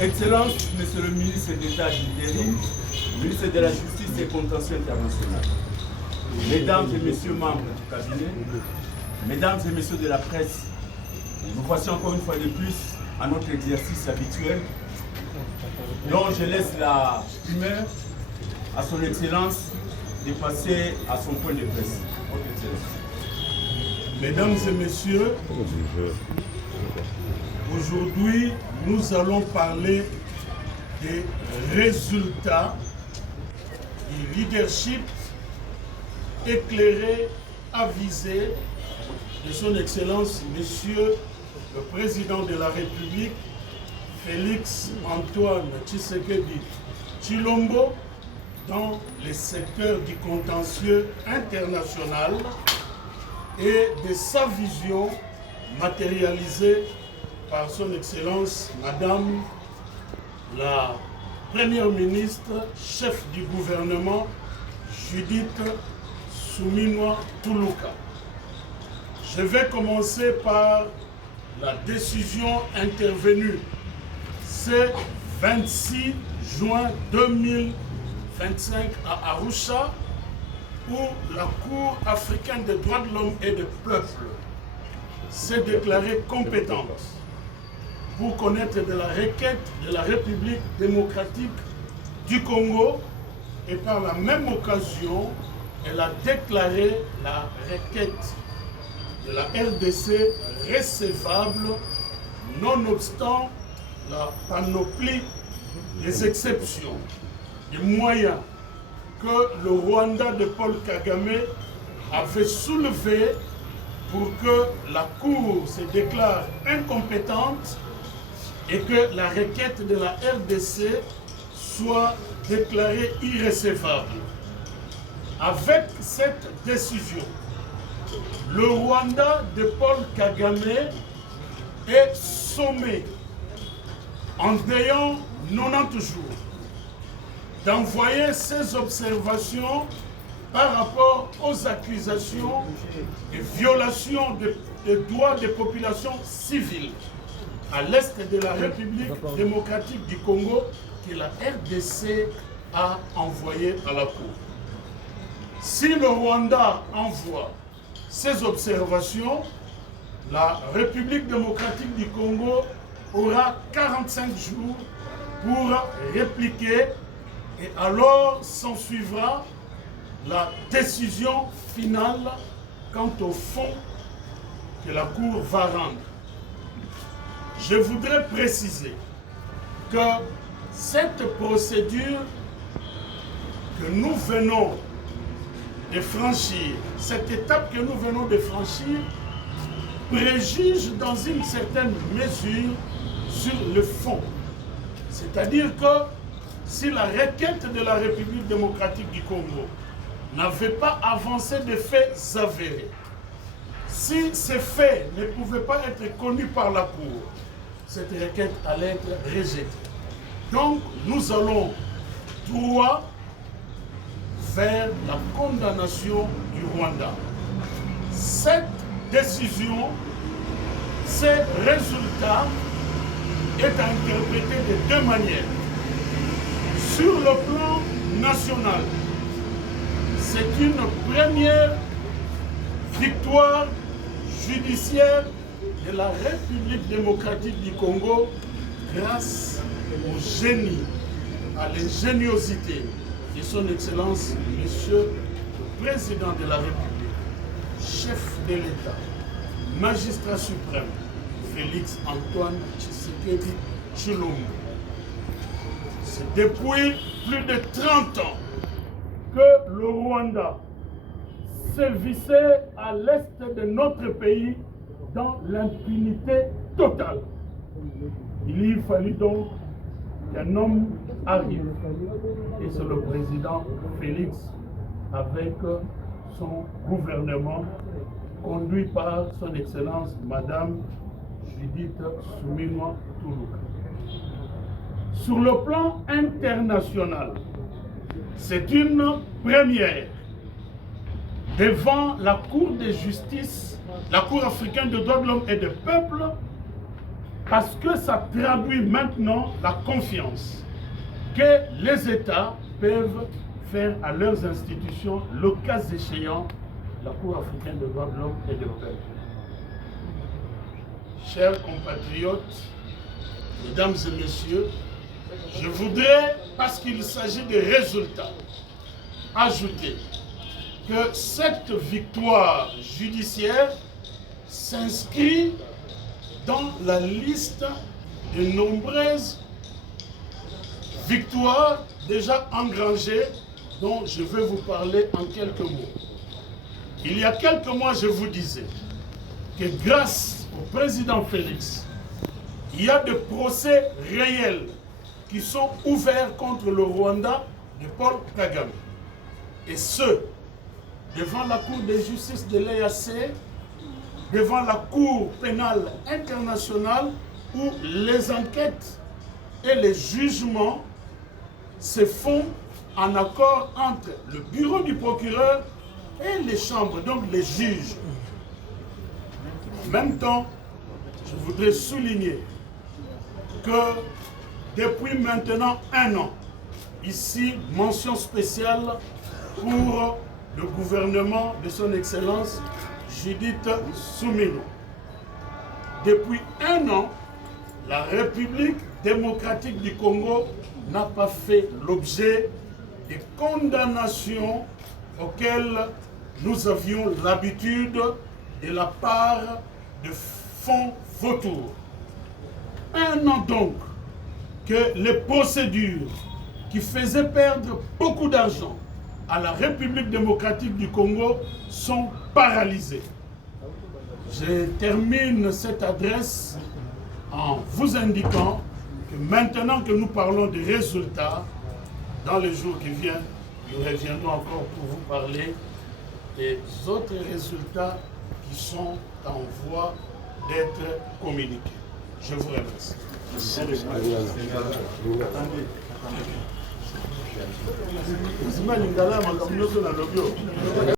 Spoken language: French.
Excellence, Monsieur le ministre d'État d'intérim, ministre de la Justice et Contentieux international, Mesdames et Messieurs membres du cabinet, Mesdames et Messieurs de la presse, nous voici encore une fois de plus à notre exercice habituel, dont je laisse la primeur à son Excellence de passer à son point de presse. Mesdames et Messieurs, aujourd'hui, nous allons parler des résultats du leadership éclairé, avisé de son Excellence, Monsieur le Président de la République, Félix Antoine Tshisekedi Tshilombo, dans les secteurs du contentieux international et de sa vision matérialisée par son Excellence, Madame la Première ministre, chef du gouvernement, Judith Suminwa Tuluka. Je vais commencer par la décision intervenue ce 26 juin 2025 à Arusha, où la Cour africaine des droits de l'homme et des peuples s'est déclarée compétente pour connaître de la requête de la République démocratique du Congo, et par la même occasion, elle a déclaré la requête de la RDC recevable, nonobstant la panoplie des exceptions, des moyens que le Rwanda de Paul Kagame avait soulevé pour que la Cour se déclare incompétente et que la requête de la RDC soit déclarée irrecevable. Avec cette décision, le Rwanda de Paul Kagame est sommé, en ayant 90 jours, d'envoyer ses observations par rapport aux accusations de violation des droits des populations civiles à l'est de la République démocratique du Congo que la RDC a envoyé à la Cour. Si le Rwanda envoie ses observations, la République démocratique du Congo aura 45 jours pour répliquer, et alors s'ensuivra la décision finale quant au fond que la Cour va rendre. Je voudrais préciser que cette procédure que nous venons de franchir, cette étape que nous venons de franchir, préjuge dans une certaine mesure sur le fond. C'est-à-dire que si la requête de la République démocratique du Congo n'avait pas avancé de faits avérés, si ces faits ne pouvaient pas être connus par la Cour, cette requête allait être rejetée. Donc nous allons droit vers la condamnation du Rwanda. Cette décision, ces résultats est à interpréter de deux manières. Sur le plan national, c'est une première victoire judiciaire de la République démocratique du Congo grâce au génie, à l'ingéniosité de son Excellence, Monsieur le Président de la République, chef de l'État, magistrat suprême, Félix Antoine Tshisekedi Tshilombo. C'est depuis plus de 30 ans que le Rwanda sévissait à l'est de notre pays dans l'impunité totale. Il y fallut donc qu'un homme arrive. Et c'est le président Félix avec son gouvernement conduit par son Excellence Madame Judith Suminwa Tuluka. Sur le plan international, c'est une première devant la Cour de justice, la Cour africaine des droits de l'homme et des peuples, parce que ça traduit maintenant la confiance que les États peuvent faire à leurs institutions, le cas échéant, la Cour africaine des droits de l'homme et de la paix. Chers compatriotes, mesdames et messieurs, je voudrais, parce qu'il s'agit des résultats, ajouter que cette victoire judiciaire s'inscrit dans la liste de nombreuses victoires déjà engrangées dont je vais vous parler en quelques mots. Il y a quelques mois, je vous disais que grâce au président Félix, il y a des procès réels qui sont ouverts contre le Rwanda de Paul Kagame. Et ce, devant la Cour de justice de l'EAC, devant la Cour pénale internationale, où les enquêtes et les jugements se font en accord entre le bureau du procureur et les chambres, donc les juges. En même temps, je voudrais souligner que depuis maintenant 1 an, ici, mention spéciale pour le gouvernement de son Excellence Judith Suminwa. Depuis 1 an, la République démocratique du Congo n'a pas fait l'objet des condamnations auxquelles nous avions l'habitude de la part de fonds vautours. 1 an donc que les procédures qui faisaient perdre beaucoup d'argent à la République démocratique du Congo sont paralysées. Je termine cette adresse en vous indiquant que maintenant que nous parlons des résultats, dans les jours qui viennent, nous reviendrons encore pour vous parler des autres résultats qui sont en voie d'être communiqués. Je vous remercie.